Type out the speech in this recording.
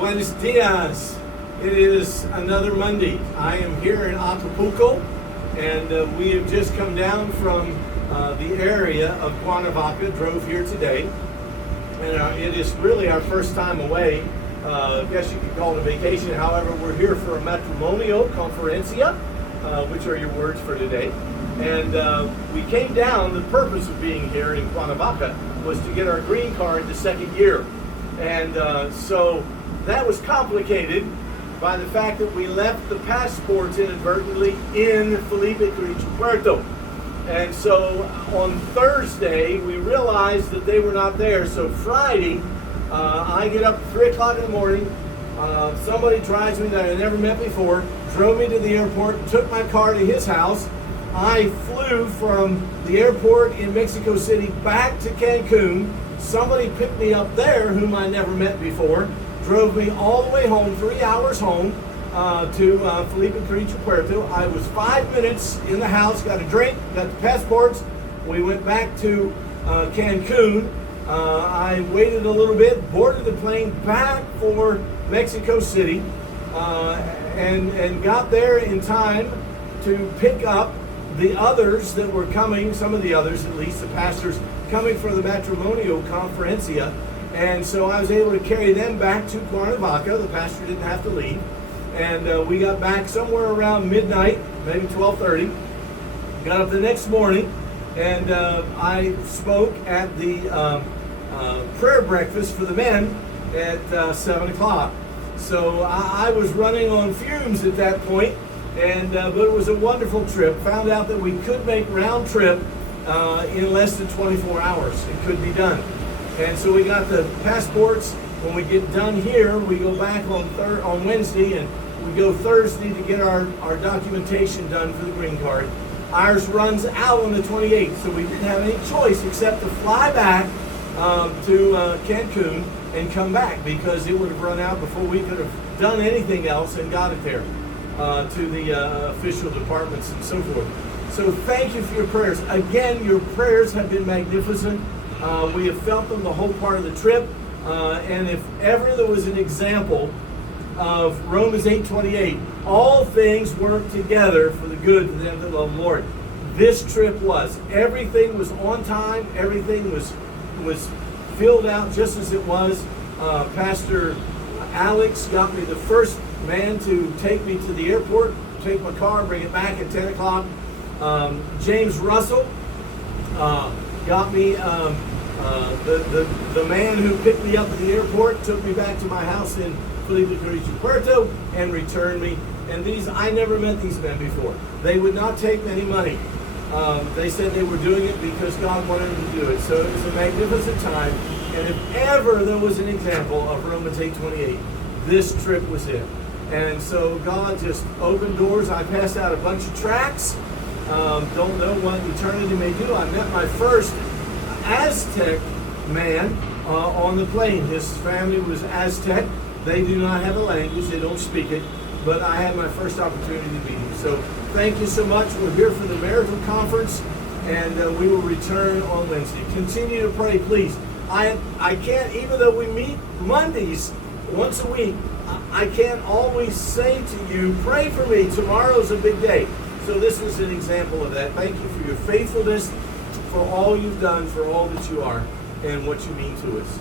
Buenos dias. It is another Monday. I am here in Acapulco, and we have just come down from the area of Cuernavaca, drove here today. And it is really our first time away. I guess you could call it a vacation. However, we're here for a matrimonio conferencia, which are your words for today. And we came down, the purpose of being here in Cuernavaca was to get our green card the second year. And so that was complicated by the fact that we left the passports inadvertently in Felipe Caricho Puerto. And so on Thursday, we realized that they were not there. So Friday, I get up at 3 o'clock in the morning. Somebody drives me that I never met before, drove me to the airport, took my car to his house. I flew from the airport in Mexico City back to Cancun. Somebody picked me up there whom I never met before, drove me all the way home, 3 hours home to Felipe Caricho Puerto. I was 5 minutes in the house, got a drink, got the passports. We went back to Cancun. I waited a little bit, boarded the plane back for Mexico City, and got there in time to pick up the others that were coming, some of the others at least, the pastors coming for the matrimonio conferencia. And so I was able to carry them back to Cuernavaca. The pastor didn't have to leave. And we got back somewhere around midnight, maybe 12:30. Got up the next morning, and I spoke at the prayer breakfast for the men at 7 o'clock. So I was running on fumes at that point. And but it was a wonderful trip. Found out that we could make round trip in less than 24 hours. It could be done. And so we got the passports. When we get done here, we go back on Wednesday, and we go Thursday to get our documentation done for the green card. Ours runs out on the 28th, so we didn't have any choice except to fly back to Cancun and come back, because it would have run out before we could have done anything else and got it there. To the official departments and so forth. So thank you for your prayers. Again, your prayers have been magnificent. We have felt them the whole part of the trip. And if ever there was an example of Romans 8:28, all things work together for the good to them that love the Lord, this trip was. Everything was on time. Everything was filled out just as it was. Pastor Alex got me the first man to take me to the airport, take my car, bring it back at 10 o'clock. James Russell got me, the man who picked me up at the airport, took me back to my house in Felipe Caricho Puerto and returned me. And I never met these men before. They would not take any money. They said they were doing it because God wanted them to do it. So it was a magnificent time. And if ever there was an example of Romans 8:28, this trip was it. And so God just opened doors. I passed out a bunch of tracts. Don't know what eternity may do. I met my first Aztec man on the plane. His family was Aztec. They do not have a language. They don't speak it. But I had my first opportunity to meet him. So thank you so much. We're here for the marital conference, and we will return on Wednesday. Continue to pray, please. I can't, even though we meet Mondays once a week, I can't always say to you, pray for me, tomorrow's a big day. So this was an example of that. Thank you for your faithfulness, for all you've done, for all that you are, and what you mean to us.